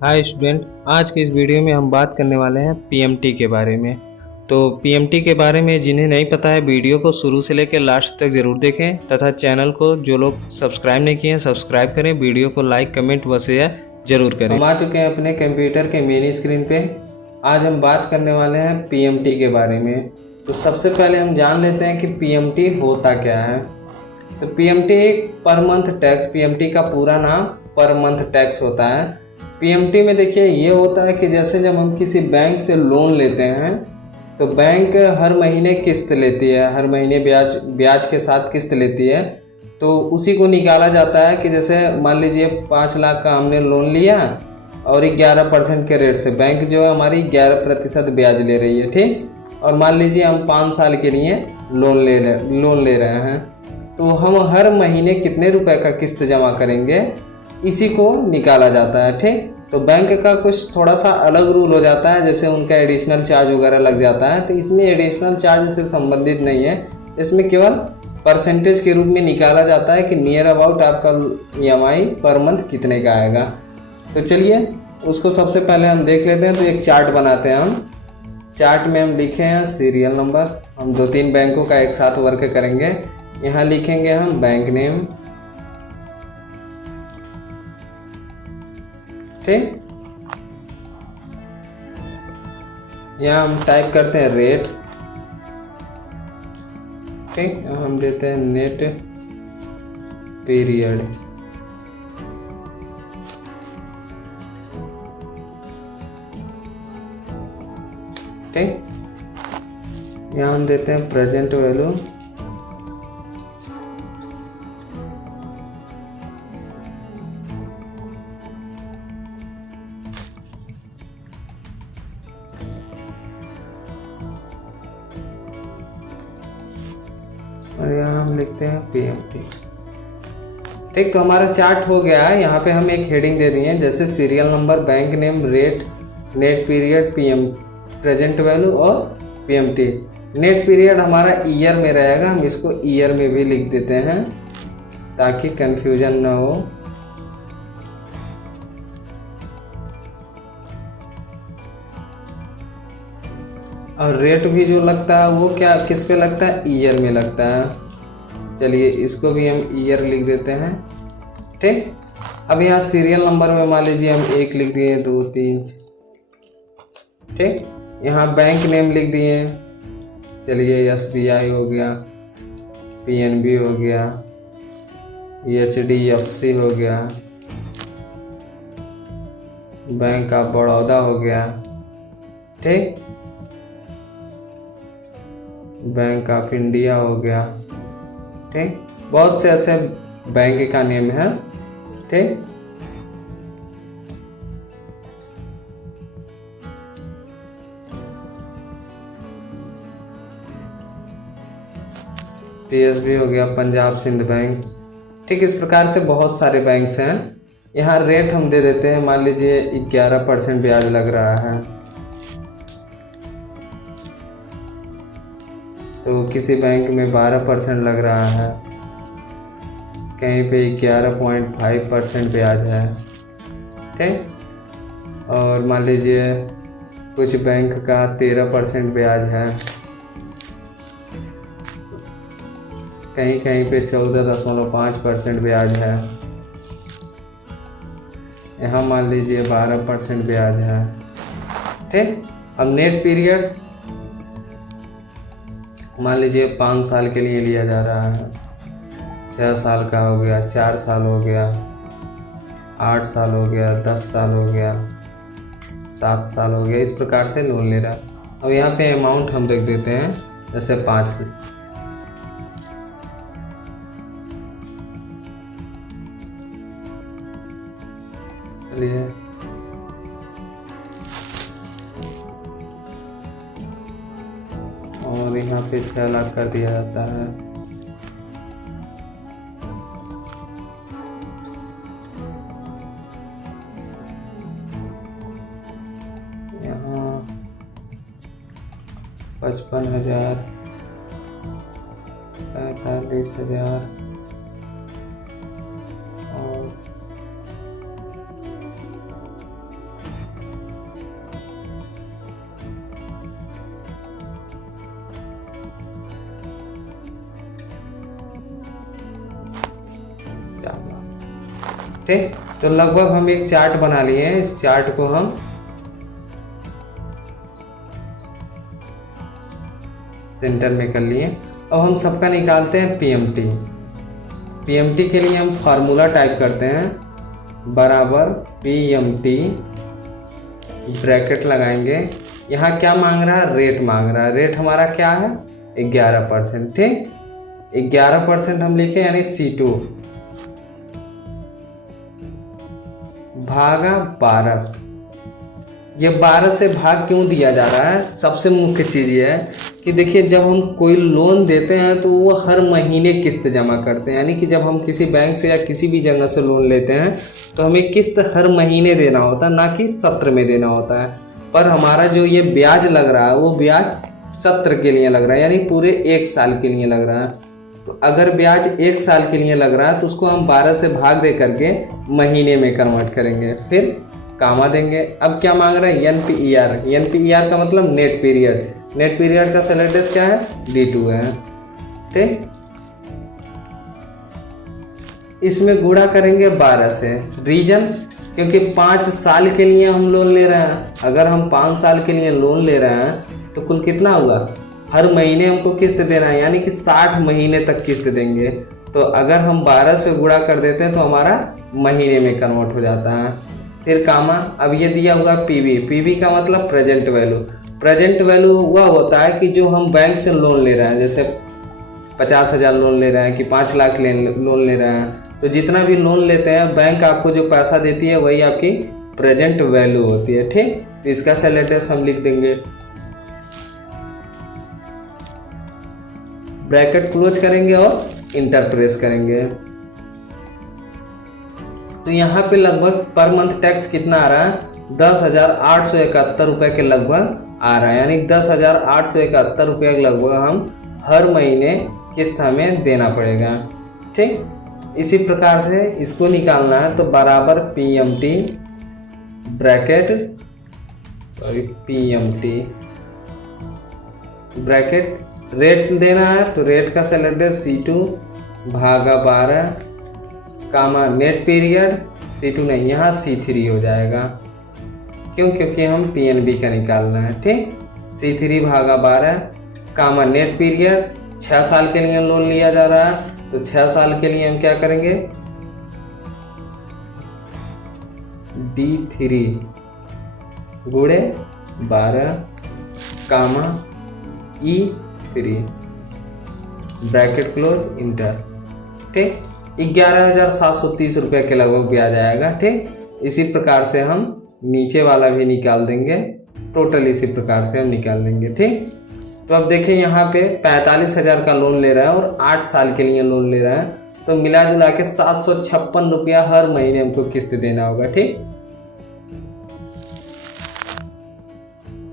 Hi student, आज के इस वीडियो में हम बात करने वाले हैं पीएमटी के बारे में। तो पीएमटी के बारे में जिन्हें नहीं पता है, वीडियो को शुरू से लेकर लास्ट तक ज़रूर देखें तथा चैनल को जो लोग सब्सक्राइब नहीं किए हैं सब्सक्राइब करें। वीडियो को लाइक, कमेंट व शेयर जरूर करें। हम आ चुके हैं अपने कंप्यूटर के मेन स्क्रीन पे। आज हम बात करने वाले हैं पीएमटी के बारे में। तो सबसे पहले हम जान लेते हैं कि पीएमटी होता क्या है। तो PMT per month tax, PMT का पूरा नाम पर मंथ टैक्स होता है। पीएमटी में देखिए ये होता है कि जैसे जब हम किसी बैंक से लोन लेते हैं तो बैंक हर महीने किस्त लेती है, हर महीने ब्याज के साथ किस्त लेती है। तो उसी को निकाला जाता है कि जैसे मान लीजिए 5 लाख का हमने लोन लिया और 11% के रेट से बैंक जो है हमारी 11% ब्याज ले रही है, ठीक। और मान लीजिए हम 5 साल के लिए लोन ले रहे हैं, तो हम हर महीने कितने रुपए का किस्त जमा करेंगे इसी को निकाला जाता है, ठीक। तो बैंक का कुछ थोड़ा सा अलग रूल हो जाता है, जैसे उनका एडिशनल चार्ज वगैरह लग जाता है। तो इसमें एडिशनल चार्ज से संबंधित नहीं है, इसमें केवल परसेंटेज के रूप में निकाला जाता है कि नियर अबाउट आपका ईएमआई पर मंथ कितने का आएगा। तो चलिए उसको सबसे पहले हम देख लेते हैं। तो एक चार्ट बनाते हैं हम। चार्ट में हम लिखे हैं सीरियल नंबर। हम 2-3 बैंकों का एक साथ वर्क करेंगे। यहाँ लिखेंगे हम बैंक नेम, ठीक। यहाँ हम टाइप करते हैं रेट, ठीक। हम देते हैं नेट पीरियड, ठीक। यहाँ हम देते हैं प्रेजेंट वैल्यू, और यहाँ हम लिखते हैं पीएमटी, ठीक। तो हमारा चार्ट हो गया है। यहाँ पे हम एक हेडिंग दे दिए जैसे serial number, bank name, rate, net period, PM present value और पीएमटी। नेट पीरियड हमारा ईयर में रहेगा, हम इसको ईयर में भी लिख देते हैं ताकि कंफ्यूजन ना हो। और रेट भी जो लगता है वो क्या किस पे लगता है, ईयर में लगता है। चलिए इसको भी हम ईयर लिख देते हैं, ठीक। अब यहाँ सीरियल नंबर में मान लीजिए हम 1 लिख दिए, 2, 3, ठीक। यहाँ बैंक नेम लिख दिए, चलिए एसबीआई हो गया, पीएनबी हो गया, एचडीएफसी हो गया, बैंक ऑफ बड़ौदा हो गया, ठीक। बैंक ऑफ इंडिया हो गया, ठीक। बहुत से ऐसे बैंक का नेम है, ठीक। पीएसबी हो गया, पंजाब सिंध बैंक, ठीक। इस प्रकार से बहुत सारे बैंक्स हैं। यहाँ रेट हम दे देते हैं, मान लीजिए 11% ब्याज लग रहा है, तो किसी बैंक में 12% लग रहा है, कहीं पे 11.5% ब्याज है, ठीक। और मान लीजिए कुछ बैंक का 13% ब्याज है, कहीं कहीं पे 14.5% ब्याज है, यहाँ मान लीजिए 12% ब्याज है, ठीक। अब नेट पीरियड मान लीजिए 5 साल के लिए लिया जा रहा है, 6 साल का हो गया, 4 साल हो गया, 8 साल हो गया, 10 साल हो गया, 7 साल हो गया, इस प्रकार से लोन ले रहा है। अब यहाँ पे अमाउंट हम रख देते हैं जैसे 5, चलिए और यहाँ पे 6 लाख कर दिया जाता है। यहाँ 55,000, 45,000 और ठीक। तो लगभग हम एक चार्ट बना लिए हैं, इस चार्ट को हम सेंटर में कर लिए। अब हम सबका निकालते हैं पीएमटी। पीएमटी के लिए हम फार्मूला टाइप करते हैं बराबर पीएमटी, ब्रैकेट लगाएंगे। यहाँ क्या मांग रहा है? रेट मांग रहा है। रेट हमारा क्या है? 11%। ठीक, 11% हम लिखे यानी C2 भागा 12। ये 12 से भाग क्यों दिया जा रहा है? सबसे मुख्य चीज़ ये है कि देखिए, जब हम कोई लोन देते हैं तो वो हर महीने किस्त जमा करते हैं, यानी कि जब हम किसी बैंक से या किसी भी जगह से लोन लेते हैं तो हमें किस्त हर महीने देना होता है, ना कि सत्र में देना होता है। पर हमारा जो ये ब्याज लग रहा है वो ब्याज सत्र के लिए लग रहा है, यानी पूरे 1 साल के लिए लग रहा है। तो अगर ब्याज 1 साल के लिए लग रहा है तो उसको हम 12 से भाग दे करके महीने में कन्वर्ट करेंगे, फिर कामा देंगे। अब क्या मांग रहा है? NPER। NPER का मतलब नेट पीरियड। नेट पीरियड का सेल एड्रेस क्या है? D2 है। ठीक, इसमें गुणा करेंगे 12 से। रीजन, क्योंकि 5 साल के लिए हम लोन ले रहे हैं। अगर हम 5 साल के लिए लोन ले रहे हैं तो कुल कितना हुआ? हर महीने हमको किस्त देना है, यानी कि 60 महीने तक किस्त देंगे। तो अगर हम 12 से गुणा कर देते हैं तो हमारा महीने में कन्वर्ट हो जाता है। फिर कामा, अब ये दिया हुआ पीवी। पीवी का मतलब प्रेजेंट वैल्यू। प्रेजेंट वैल्यू वह होता है कि जो हम बैंक से लोन ले रहे हैं, जैसे 50,000 लोन ले रहे हैं कि 5 लाख लोन ले रहे हैं, तो जितना भी लोन लेते हैं बैंक आपको जो पैसा देती है वही आपकी प्रेजेंट वैल्यू होती है। ठीक, तो इसका सेल एड्रेस हम लिख देंगे, ब्रैकेट क्लोज करेंगे और इंटर प्रेस करेंगे। तो यहाँ पे लगभग पर मंथ टैक्स कितना आ रहा है? 10,871 रुपये के लगभग आ रहा है, यानी 10,871 रुपये के लगभग हम हर महीने किस्त हमें देना पड़ेगा। ठीक, इसी प्रकार से इसको निकालना है तो बराबर PMT bracket PMT bracket rate देना है तो रेट का सेल एड्रेस C2 भागा 12 कामा नेट पीरियड C2 नहीं, यहाँ C3 हो जाएगा। क्यों? क्योंकि हम PNB का निकालना है। ठीक, C3 भागा 12 कामा नेट पीरियड। 6 साल के लिए लोन लिया जा रहा है तो 6 साल के लिए हम क्या करेंगे? D3 गुणे 12 कामा E3 ब्रैकेट क्लोज इंटर। ठीक, 11,730 रुपये के लगभग ब्याज आएगा। ठीक, इसी प्रकार से हम नीचे वाला भी निकाल देंगे, टोटल इसी प्रकार से हम निकाल लेंगे। ठीक, तो अब देखें यहाँ पे 45,000 का लोन ले रहा है और 8 साल के लिए लोन ले रहा है, तो मिला जुला के 756 रुपया हर महीने हमको किस्त देना होगा। ठीक,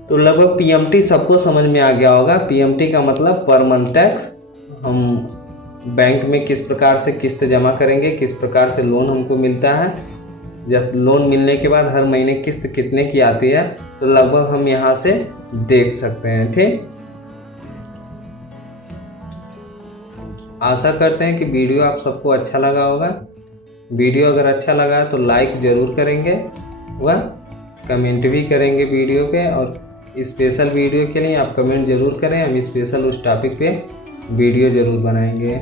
तो लगभग पीएमटी सबको समझ में आ गया होगा। पीएमटी का मतलब पर मंथ टैक्स। हम बैंक में किस प्रकार से किस्त जमा करेंगे, किस प्रकार से लोन हमको मिलता है, जब लोन मिलने के बाद हर महीने किस्त कितने की आती है, तो लगभग हम यहाँ से देख सकते हैं। ठीक, आशा करते हैं कि वीडियो आप सबको अच्छा लगा होगा। वीडियो अगर अच्छा लगा तो लाइक ज़रूर करेंगे व कमेंट भी करेंगे वीडियो पे, और स्पेशल वीडियो के लिए आप कमेंट ज़रूर करें, हम स्पेशल उस टॉपिक पे वीडियो ज़रूर बनाएंगे।